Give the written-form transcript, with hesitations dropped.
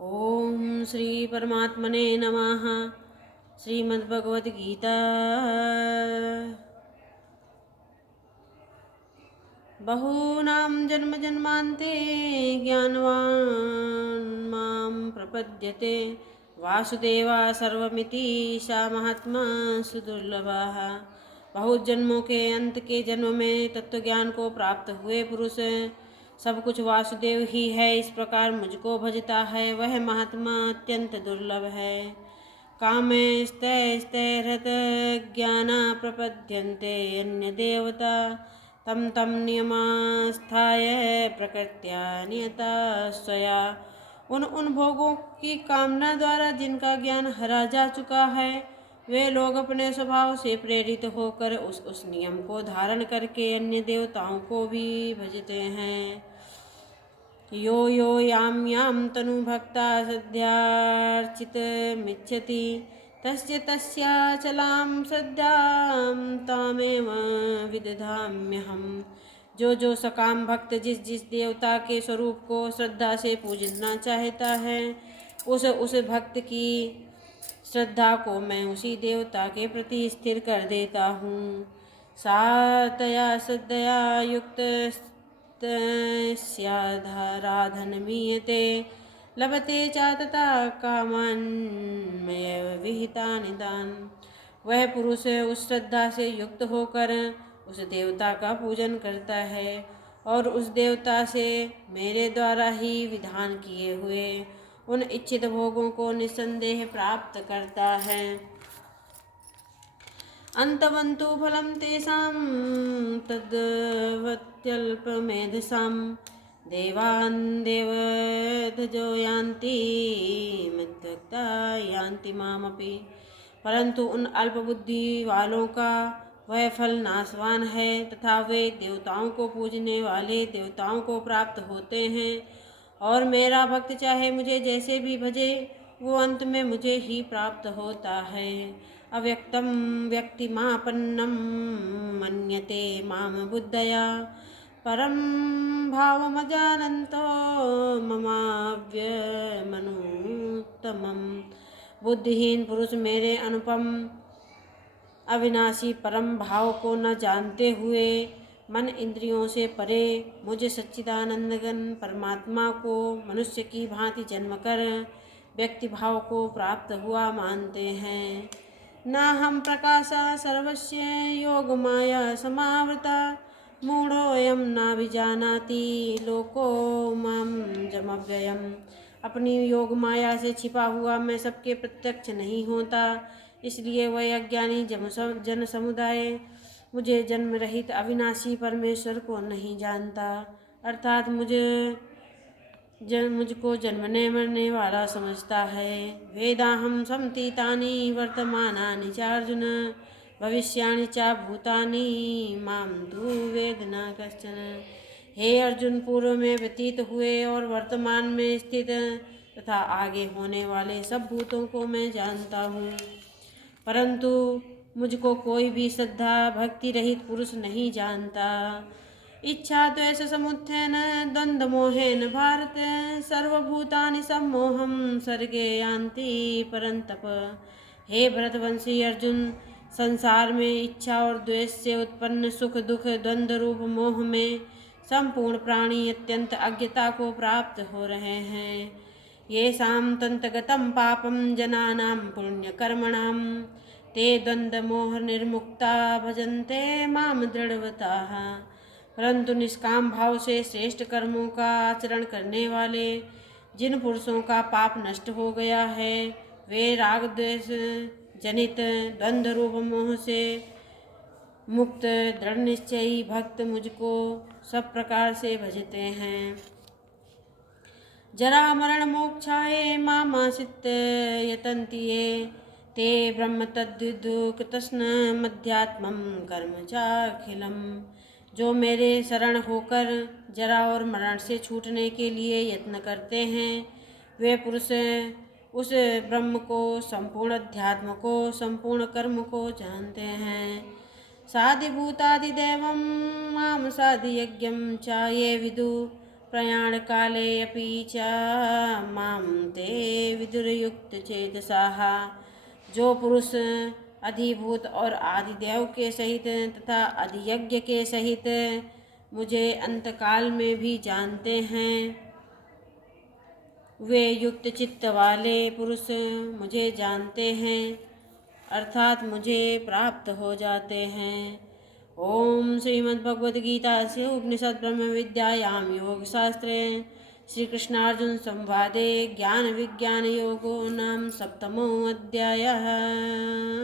ओम श्री परमात्मने नमः। श्रीमद्भगवद्गीता। बहूनां जन्मजन्मान्ते ज्ञानवान् मां प्रपद्यते। वासुदेवा सर्वमिति सा महात्मा सुदुर्लभः। बहुत जन्मों के अंत के जन्म में तत्व ज्ञान को प्राप्त हुए पुरुष सब कुछ वासुदेव ही है इस प्रकार मुझको भजता है, वह महात्मा अत्यंत दुर्लभ है। कामैस्तैस्तैर्हत ज्ञाना प्रपद्यन्ते अन्य देवता तम तम नियमास्थाय प्रकृत्या नियता स्वया। उन भोगों की कामना द्वारा जिनका ज्ञान हरा जा चुका है, वे लोग अपने स्वभाव से प्रेरित होकर उस नियम को धारण करके अन्य देवताओं को भी भजते हैं। यो यो याम याम तनु भक्ता सद्यार्चितमिच्छति तस्य तस्याचलां श्रद्धां तामेव विदधाम्यहम्। जो सकाम भक्त जिस जिस देवता के स्वरूप को श्रद्धा से पूजना चाहता है, उस भक्त की श्रद्धा को मैं उसी देवता के प्रति स्थिर कर देता हूँ। सातया श्रद्धया युक्त स्याधाराधनमीयते लभते चातता कामान्मय विहितानि दान। वह पुरुष उस श्रद्धा से युक्त होकर उस देवता का पूजन करता है और उस देवता से मेरे द्वारा ही विधान किए हुए उन इच्छित भोगों को निस्संदेह प्राप्त करता है। अंतवन्तु फलं तेषां तद्वत्यल्पमेधसां देवान् देवधजो यान्ति मद्भक्ता यान्ति मामपि। परंतु उन अल्प बुद्धि वालों का वह फल नाशवान है तथा वे देवताओं को पूजने वाले देवताओं को प्राप्त होते हैं। और मेरा भक्त चाहे मुझे जैसे भी भजे, वो अंत में मुझे ही प्राप्त होता है। अव्यक्तं व्यक्तिमापन्नं मन्यते माम बुद्धया परं भावमजानन्तो ममाव्ययमनुत्तमम्। बुद्धिहीन पुरुष मेरे अनुपम अविनाशी परम भाव को न जानते हुए मन इंद्रियों से परे मुझ सच्चिदानंदघन परमात्मा को मनुष्य की भांति जन्म कर व्यक्ति भाव को प्राप्त हुआ मानते हैं। न हम प्रकाशा सर्वस्य योग माया समावृता मूढ़ोऽयं नाभिजानाति लोको मां जमव्ययम्। अपनी योग माया से छिपा हुआ मैं सबके प्रत्यक्ष नहीं होता, इसलिए वह अज्ञानी जन समुदाय मुझे जन्म रहित अविनाशी परमेश्वर को नहीं जानता, अर्थात मुझको जन्मने मरने वाला समझता है। वेदाहं समतीतानि वर्तमानानि च अर्जुन भविष्याणि च भूतानि मां तु वेद न कश्चन। हे अर्जुन, पूर्व में व्यतीत हुए और वर्तमान में स्थित तथा आगे होने वाले सब भूतों को मैं जानता हूँ, परंतु मुझको कोई भी श्रद्धा भक्ति रहित पुरुष नहीं जानता। इच्छा द्वेष समुत्थेन द्वंद्व मोहेन भारत सर्वभूतानि सम्मोहं सर्गे यान्ति परंतप। हे भरतवंशी अर्जुन, संसार में इच्छा और द्वेष से उत्पन्न सुख दुख द्वंद्व रूप मोह में संपूर्ण प्राणी अत्यंत अज्ञता को प्राप्त हो रहे हैं। येषां तन्तगतं पापं जनानां पुण्यकर्मणां ते द्वंद्व मोह निर्मुक्ता भजन्ते माम दृढ़वताः। परंतु निष्काम भाव से श्रेष्ठ कर्मों का आचरण करने वाले जिन पुरुषों का पाप नष्ट हो गया है, वे राग द्वेष जनित द्वंद्व रूप मोह से मुक्त दृढ़ निश्चयी भक्त मुझको सब प्रकार से भजते हैं। जरा मरण मोक्षाय मामाश्रित्य यतन्ति ये ते ब्रह्म तद्विदुः कृतस्न मध्यात्मं कर्म चाखिलम्। जो मेरे शरण होकर जरा और मरण से छूटने के लिए यत्न करते हैं, वे पुरुष उस ब्रह्म को, संपूर्ण अध्यात्म को, संपूर्ण कर्म को जानते हैं। साधिभूतादिदेवं मां साधियज्ञं च ये विदुः प्रयाणकाले अपि च मां ते विदुरयुक्तचेतसाः। जो पुरुष अधिभूत और आदिदेव के सहित तथा अधियज्ञ के सहित मुझे अंतकाल में भी जानते हैं, वे युक्त चित्त वाले पुरुष मुझे जानते हैं अर्थात मुझे प्राप्त हो जाते हैं। ओम श्रीमद्भगवद्गीता से उपनिषद ब्रह्म विद्यायां योगशास्त्रे श्री कृष्णार्जुन संवादे ज्ञान विज्ञान योगो नाम सप्तमो अध्यायः।